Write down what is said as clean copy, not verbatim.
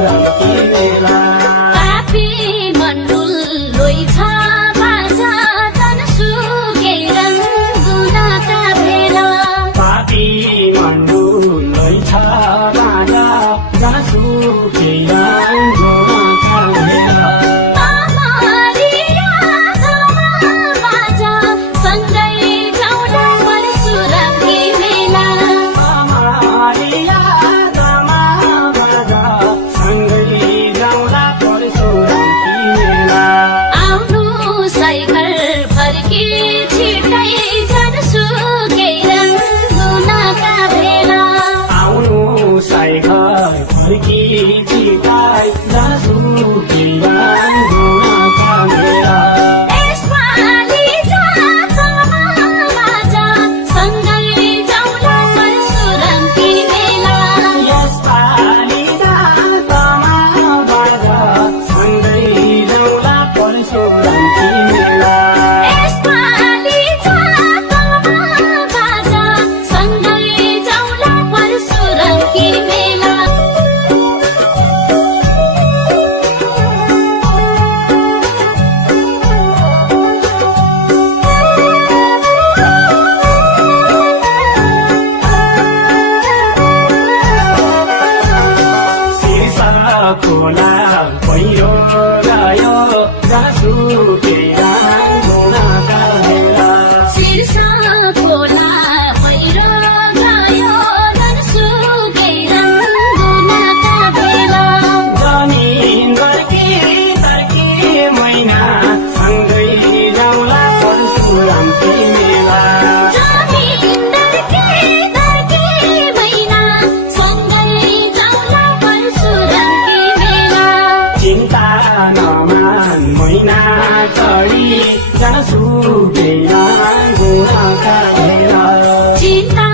परशुराम की मेला पापी मण्डुल लोइछा बाजा जनसुकै रङ्गुनाका भेला पापी मण्डुलै छ बाजा जनसुकै रङ्गुनाका भेला आमारिया धमा बाजा सँगै जाउँला परशुरामकी मेला आमारिया धमा बाजा सँगै जाउँला परशुराम की मेला आउनु साइकल फर्की छिटै जनसुकै रङ्गुनाका भेला आउनु साइकल फर्की छिटाइ जनसुकै रङ्गुनाका भेला यसपालि जातमा बाजा सँगै जाउँला परशुरामकी मेला यसपालि जातमा बाजा सँगै जाउँला परशुराम की मेला यसपालि जातमा बाजा सँगै जाउँला परशुरामकी मेला शीर्षा खोला पहिरो गयो जहाँसुकै रङ्गुनाका भेला शीर्षा खोला पहिरो गयो जनसुकै रङ्गुनाका भेला जमिन तर्की मैना सँगै जाउँला परशुराम की मेला जमिनदारकी मैना सँगै जाउँला परशुरामकी मेला चिन्ता नमान मैना चढी जनसुकै रङ्गुनाका भेला चिन्ता